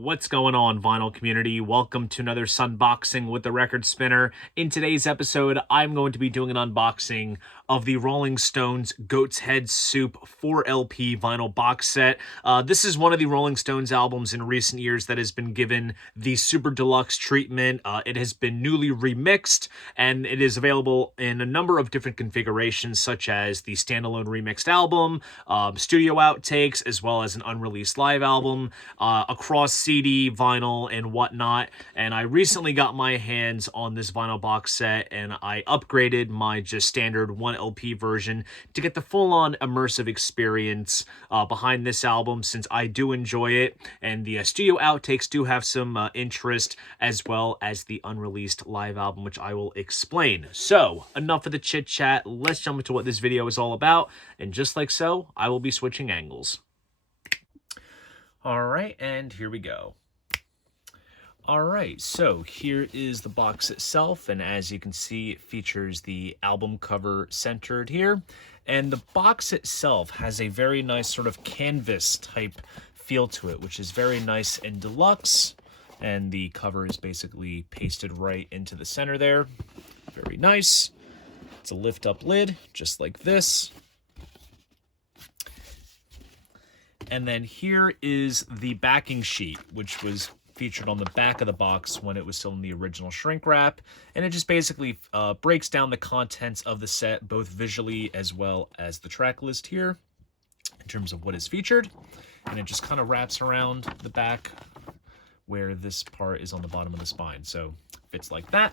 What's going on, vinyl community? Welcome to another Sunboxing with the Record Spinner. In today's episode, I'm going to be doing an unboxing of the Rolling Stones Goat's Head Soup 4LP vinyl box set. This is one of the Rolling Stones albums in recent years that has been given the Super Deluxe treatment. It has been newly remixed, and it is available in a number of different configurations, such as the standalone remixed album, studio outtakes, as well as an unreleased live album, across CD, vinyl, and whatnot. And I recently got my hands on this vinyl box set, and I upgraded my just standard 1LP version to get the full-on immersive experience behind this album, since I do enjoy it, and the studio outtakes do have some interest, as well as the unreleased live album, which I will explain. So, enough of the chit-chat, let's jump into what this video is all about, and just like so, I will be switching angles. Alright, and here we go. Alright, so here is the box itself, and as you can see, it features the album cover centered here. And the box itself has a very nice sort of canvas type feel to it, which is very nice and deluxe. And the cover is basically pasted right into the center there. Very nice. It's a lift-up lid, just like this. And then here is the backing sheet, which was featured on the back of the box when it was still in the original shrink wrap. And it just basically breaks down the contents of the set, both visually as well as the track list here, in terms of what is featured. And it just kind of wraps around the back where this part is on the bottom of the spine. So fits like that.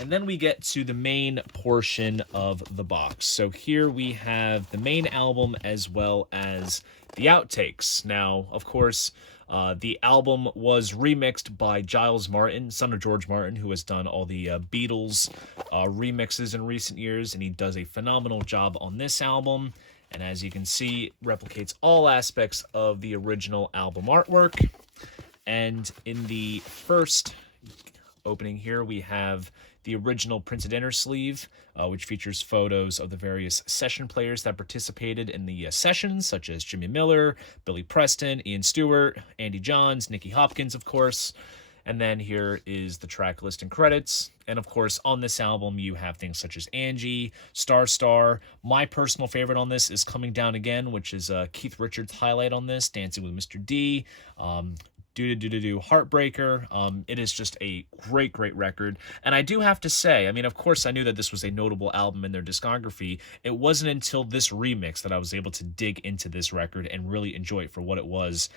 And then we get to the main portion of the box. So here we have the main album as well as the outtakes. Now, of course, the album was remixed by Giles Martin, son of George Martin, who has done all the Beatles remixes in recent years, and he does a phenomenal job on this album. And as you can see, it replicates all aspects of the original album artwork. And in the first opening here, we have the original printed inner sleeve, which features photos of the various session players that participated in the sessions, such as Jimmy Miller, Billy Preston, Ian Stewart, Andy Johns, Nicky Hopkins, of course. And then here is the track list and credits. And of course, on this album, you have things such as Angie, Star Star. My personal favorite on this is Coming Down Again, which is Keith Richards' highlight on this, Dancing with Mr. D, Heartbreaker. It is just a great record. And I do have to say, I mean, of course I knew that this was a notable album in their discography. It wasn't until this remix that I was able to dig into this record and really enjoy it for what it was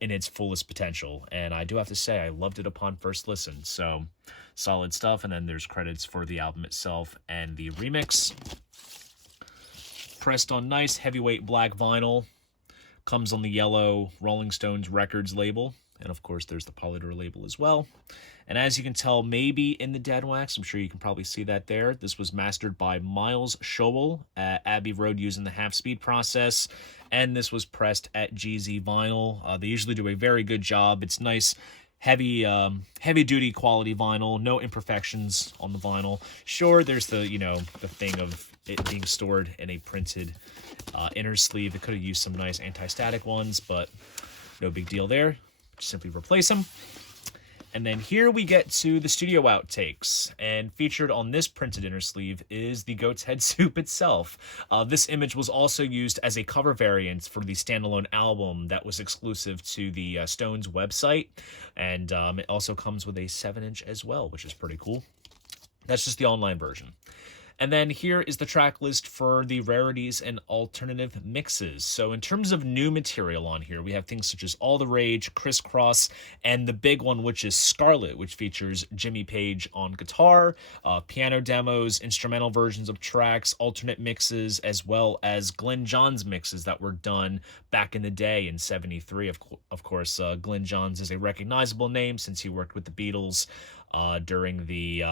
in its fullest potential. And I do have to say, I loved it upon first listen. So solid stuff. And then there's credits for the album itself and the remix. Pressed on nice heavyweight black vinyl. Comes on the yellow Rolling Stones Records label. And of course, there's the Polydor label as well. And as you can tell, maybe in the dead wax, I'm sure you can probably see that there. This was mastered by Miles Schobel at Abbey Road using the half-speed process. And this was pressed at GZ Vinyl. They usually do a very good job. It's nice, heavy-duty quality vinyl. No imperfections on the vinyl. Sure, there's the, the thing of it being stored in a printed inner sleeve. It could have used some nice anti-static ones, but no big deal there. Simply replace them. And then here we get to the studio outtakes, and featured on this printed inner sleeve is the Goat's Head Soup itself. This image was also used as a cover variant for the standalone album that was exclusive to the Stones website, and it also comes with a 7-inch as well, which is pretty cool. That's just the online version. And then here is the track list for the rarities and alternative mixes. So in terms of new material on here, we have things such as All the Rage, Crisscross, and the big one, which is Scarlet, which features Jimmy Page on guitar, piano demos, instrumental versions of tracks, alternate mixes, as well as Glenn Johns mixes that were done back in the day in '73. Of course, Glenn Johns is a recognizable name since he worked with the Beatles during the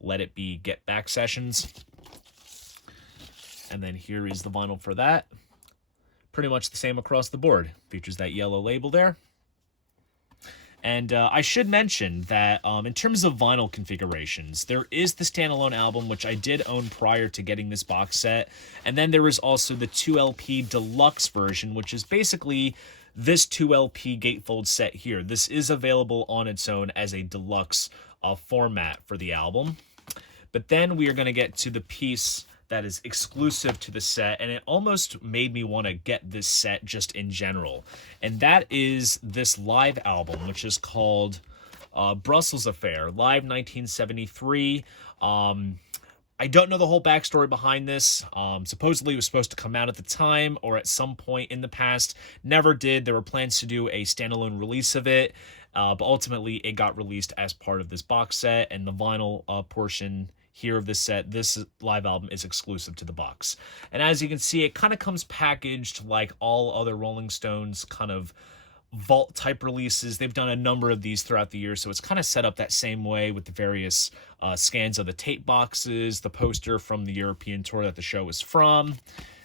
Let It Be Get Back sessions. And then here is the vinyl for that. Pretty much the same across the board. Features that yellow label there. And I should mention that in terms of vinyl configurations, there is the standalone album, which I did own prior to getting this box set. And then there is also the 2LP Deluxe version, which is basically this 2LP gatefold set here. This is available on its own as a deluxe format for the album. But then we are going to get to the piece that is exclusive to the set, and it almost made me want to get this set just in general. And that is this live album, which is called Brussels Affair, Live 1973. I don't know the whole backstory behind this. Supposedly it was supposed to come out at the time or at some point in the past. Never did. There were plans to do a standalone release of it, but ultimately it got released as part of this box set, and the vinyl portion here of this set, this live album, is exclusive to the box. And as you can see, it kind of comes packaged like all other Rolling Stones kind of vault type releases. They've done a number of these throughout the year, so it's kind of set up that same way with the various scans of the tape boxes, the poster from the European tour that the show is from.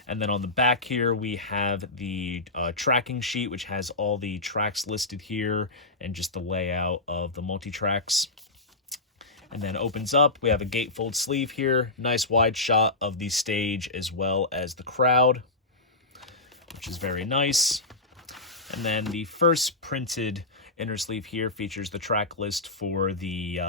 And then on the back here, we have the tracking sheet, which has all the tracks listed here and just the layout of the multi-tracks. And then opens up. We have a gatefold sleeve here. Nice wide shot of the stage as well as the crowd, which is very nice. And then the first printed inner sleeve here features the track list for the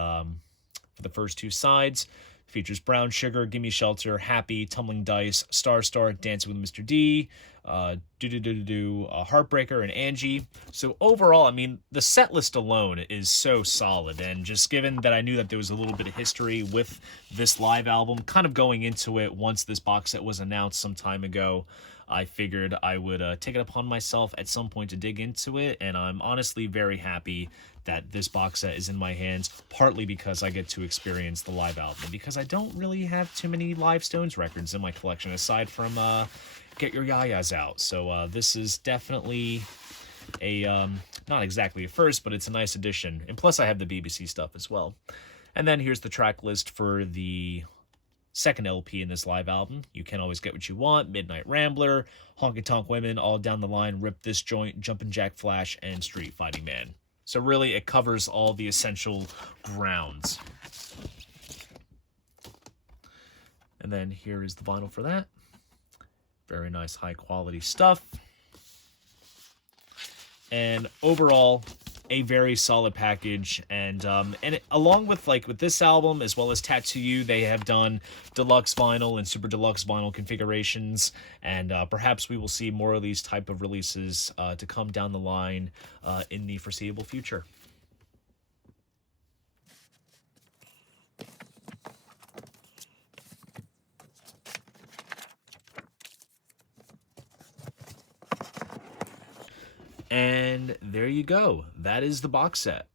first two sides. Features Brown Sugar, Gimme Shelter, Happy, Tumbling Dice, Star Star, Dancing with Mr. D, Heartbreaker, and Angie. So overall, I mean, the set list alone is so solid, and just given that I knew that there was a little bit of history with this live album, kind of going into it once this box set was announced some time ago, I figured I would take it upon myself at some point to dig into it, and I'm honestly very happy that this box set is in my hands, partly because I get to experience the live album, because I don't really have too many live Stones records in my collection, aside from Get Your Yayas Out. So this is definitely a, not exactly a first, but it's a nice addition. And plus I have the BBC stuff as well. And then here's the track list for the second LP in this live album. You Can't Always Get What You Want, Midnight Rambler, Honky Tonk Women, All Down the Line, Rip This Joint, Jumpin' Jack Flash, and Street Fighting Man. So really, it covers all the essential grounds. And then here is the vinyl for that. Very nice, high-quality stuff. And overall, a very solid package, and along with with this album as well as Tattoo You, they have done deluxe vinyl and super deluxe vinyl configurations, and perhaps we will see more of these type of releases to come down the line in the foreseeable future. And there you go. That is the box set.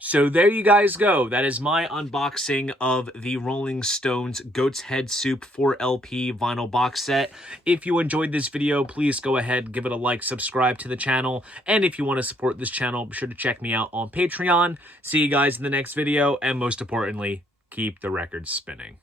So there you guys go. That is my unboxing of the Rolling Stones Goat's Head Soup 4LP vinyl box set. If you enjoyed this video, please go ahead, give it a like, subscribe to the channel. And if you want to support this channel, be sure to check me out on Patreon. See you guys in the next video. And most importantly, keep the records spinning.